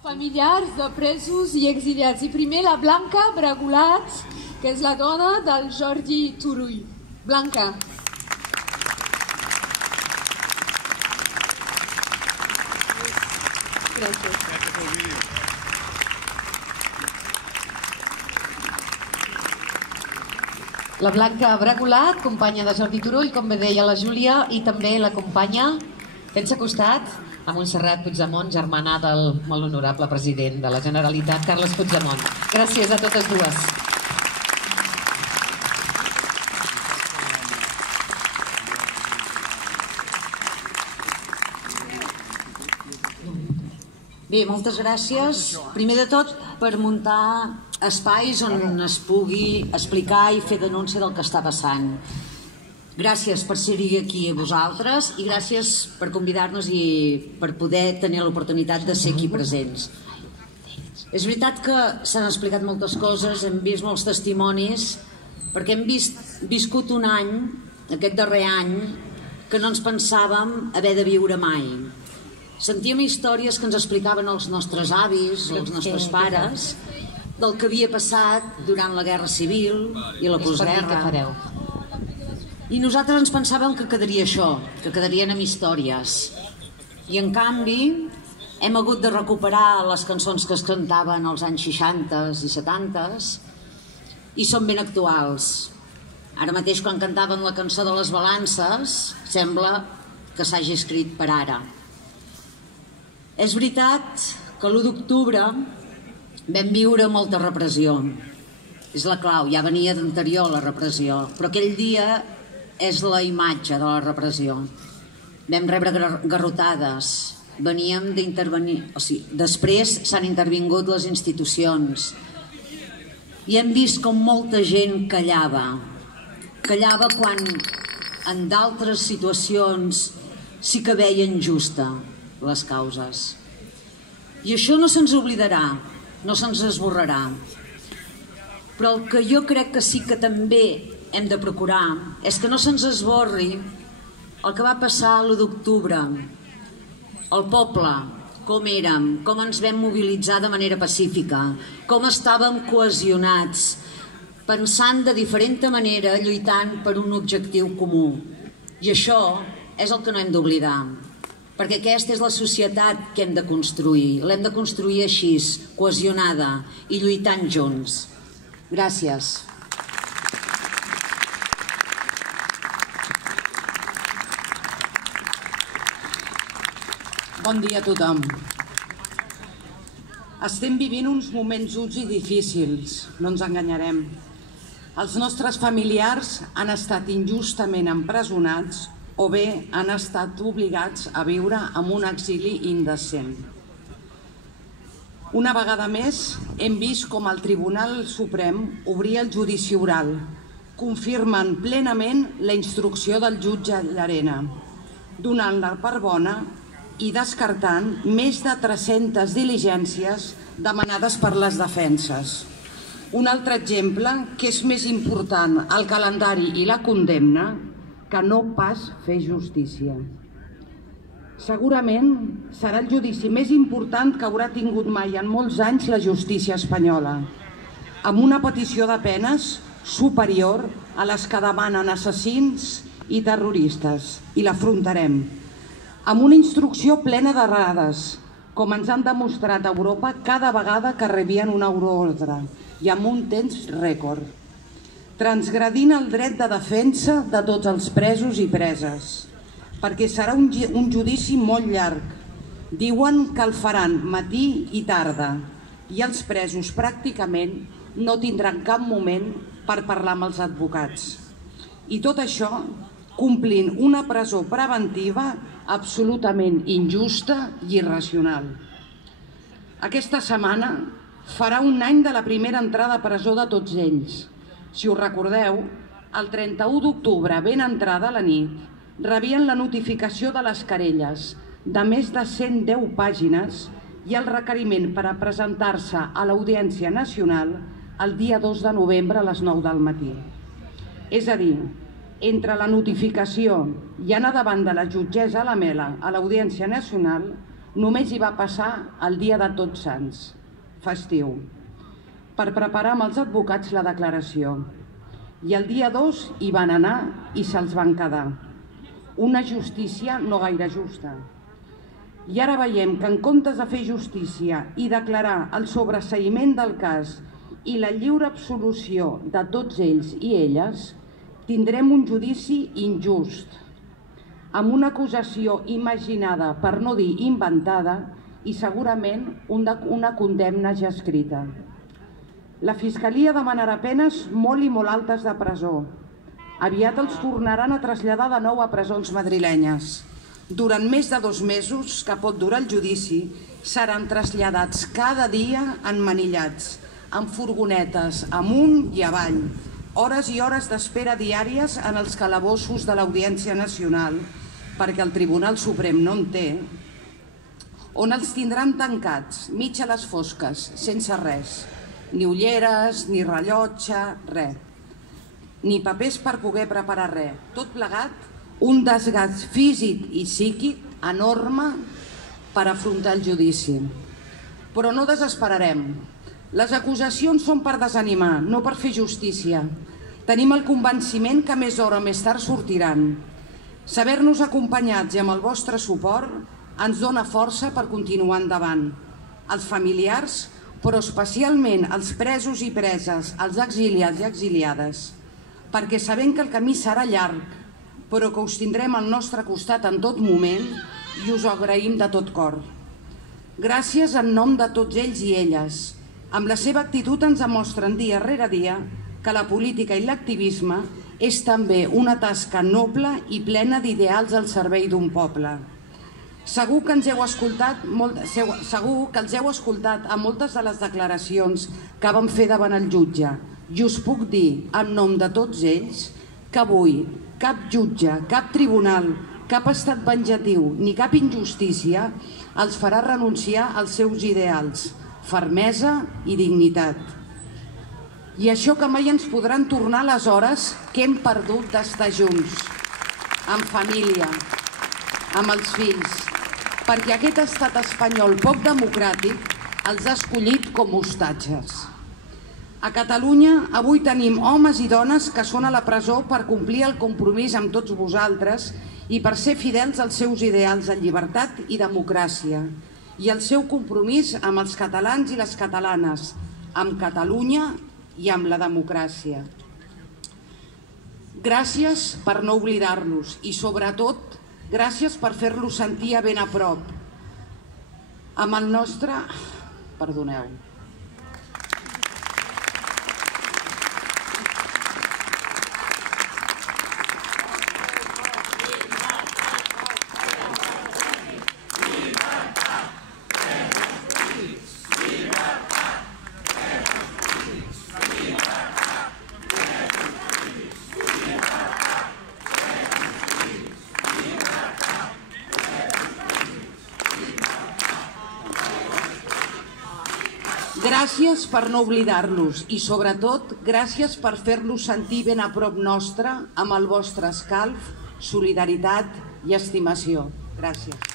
Familiars de presos i exiliats. I primer la Blanca Bragulat, que és la dona del Jordi Turull. Blanca. Gràcies. La Blanca Bragulat, companya de Jordi Turull, com bé deia la Júlia, i també l'acompanya, fent-se costat, a Montserrat Puigdemont, germana del molt honorable president de la Generalitat, Carles Puigdemont. Gràcies a totes dues. Bé, moltes gràcies. Primer de tot, per muntar espais on es pugui explicar i fer denúncia del que està passant. Gràcies per ser-hi aquí a vosaltres i gràcies per convidar-nos i per poder tenir l'oportunitat de ser aquí presents. És veritat que s'han explicat moltes coses, hem vist molts testimonis, perquè hem viscut un any, aquest darrer any, que no ens pensàvem haver de viure mai. Sentíem històries que ens explicaven els nostres avis, els nostres pares, del que havia passat durant la Guerra Civil i la postguerra. I nosaltres ens pensàvem que quedaria això, que quedarien amb històries. I en canvi hem hagut de recuperar les cançons que es cantaven als anys 60 i 70 i són ben actuals. Ara mateix quan cantaven la cançó de les balances sembla que s'hagi escrit per ara. És veritat que l'1 d'octubre vam viure molta repressió. És la clau, ja venia d'anterior la repressió, però aquell dia és la imatge de la repressió. Vam rebre garrotades, veníem d'intervenir, o sigui, després s'han intervingut les institucions i hem vist com molta gent callava quan en d'altres situacions sí que veien justa les causes. I això no se'ns oblidarà, no se'ns esborrarà. Però el que jo crec que sí que també hem de procurar és que no se'ns esborri el que va passar l'1 d'octubre. El poble, com érem, com ens vam mobilitzar de manera pacífica, com estàvem cohesionats, pensant de diferent manera, lluitant per un objectiu comú. I això és el que no hem d'oblidar. Perquè aquesta és la societat que hem de construir. L'hem de construir així, cohesionada i lluitant junts. Gràcies. Bon dia a tothom. Estem vivint uns moments durs i difícils, no ens enganyarem. Els nostres familiars han estat injustament empresonats o bé han estat obligats a viure en un exili indecent. Una vegada més, hem vist com el Tribunal Suprem obria el judici oral, confirmant plenament la instrucció del jutge Llarena, donant-la per bona i descartant més de 300 diligències demanades per les defenses. Un altre exemple que és més important el calendari i la condemna que no pas fer justícia. Segurament serà el judici més important que haurà tingut mai en molts anys la justícia espanyola, amb una petició de penes superior a les que demanen assassins i terroristes, i l'afrontarem. Amb una instrucció plena d'errades, com ens han demostrat a Europa cada vegada que rebien una euroordre, i amb un temps rècord. Transgredint el dret de defensa de tots els presos i preses, perquè serà un judici molt llarg. Diuen que el faran matí i tarda, i els presos pràcticament no tindran cap moment per parlar amb els advocats. I tot això complint una presó preventiva absolutament injusta i irracional. Aquesta setmana farà un any de la primera entrada a presó de tots ells. Si us recordeu, el 31 d'octubre, ben entrada a la nit, rebien la notificació de les querelles de més de 110 pàgines i el requeriment per a presentar-se a l'Audiència Nacional el dia 2 de novembre a les 9 del matí. És a dir, entre la notificació i anar davant de la jutgessa Lamela a l'Audiència Nacional Només hi va passar el dia de Tots Sants, festiu, per preparar amb els advocats la declaració. I el dia 2 hi van anar i se'ls van quedar. Una justícia no gaire justa. I ara veiem que en comptes de fer justícia i declarar el sobreseïment del cas i la lliure absolució de tots ells i elles, tindrem un judici injust, amb una acusació imaginada, per no dir inventada, i segurament una condemna ja escrita. La Fiscalia demanarà penes molt i molt altes de presó. Aviat els tornaran a traslladar de nou a presons madrilenyes. Durant més de 2 mesos que pot durar el judici, seran traslladats cada dia emmanillats, amb furgonetes amunt i avall, hores i hores d'espera diàries en els calabossos de l'Audiència Nacional, perquè el Tribunal Suprem no en té, on els tindran tancats, mig a les fosques, sense res, ni ulleres, ni rellotge, res, ni papers per poder preparar res. Tot plegat, un desgast físic i psíquic enorme per afrontar el judici. Però no desesperarem. Les acusacions són per desanimar, no per fer justícia. Tenim el convenciment que més hora o més tard sortiran. Saber-nos acompanyats i amb el vostre suport ens dona força per continuar endavant. Els familiars, però especialment els presos i preses, els exiliats i exiliades, perquè sabem que el camí serà llarg, però que us tindrem al nostre costat en tot moment i us ho agraïm de tot cor. Gràcies en nom de tots ells i elles. Amb la seva actitud ens demostren dia rere dia que la política i l'activisme és també una tasca noble i plena d'ideals al servei d'un poble. Segur que els heu escoltat a moltes de les declaracions que vam fer davant el jutge, i us puc dir, en nom de tots ells, que avui cap jutge, cap tribunal, cap estat venjatiu ni cap injustícia els farà renunciar als seus ideals, fermesa i dignitat. I això que mai ens podran tornar les hores que hem perdut d'estar junts, en família, amb els fills, perquè aquest estat espanyol poc democràtic els ha escollit com ostatges. A Catalunya avui tenim homes i dones que són a la presó per complir el compromís amb tots vosaltres i per ser fidels als seus ideals de llibertat i democràcia i el seu compromís amb els catalans i les catalanes, amb Catalunya i amb la democràcia. Gràcies per no oblidar-los i, sobretot, gràcies per fer-los sentir ben a prop. Amb el nostre... Perdoneu. Gràcies per no oblidar-los i, sobretot, gràcies per fer-los sentir ben a prop nostre amb el vostre escalf, solidaritat i estimació. Gràcies.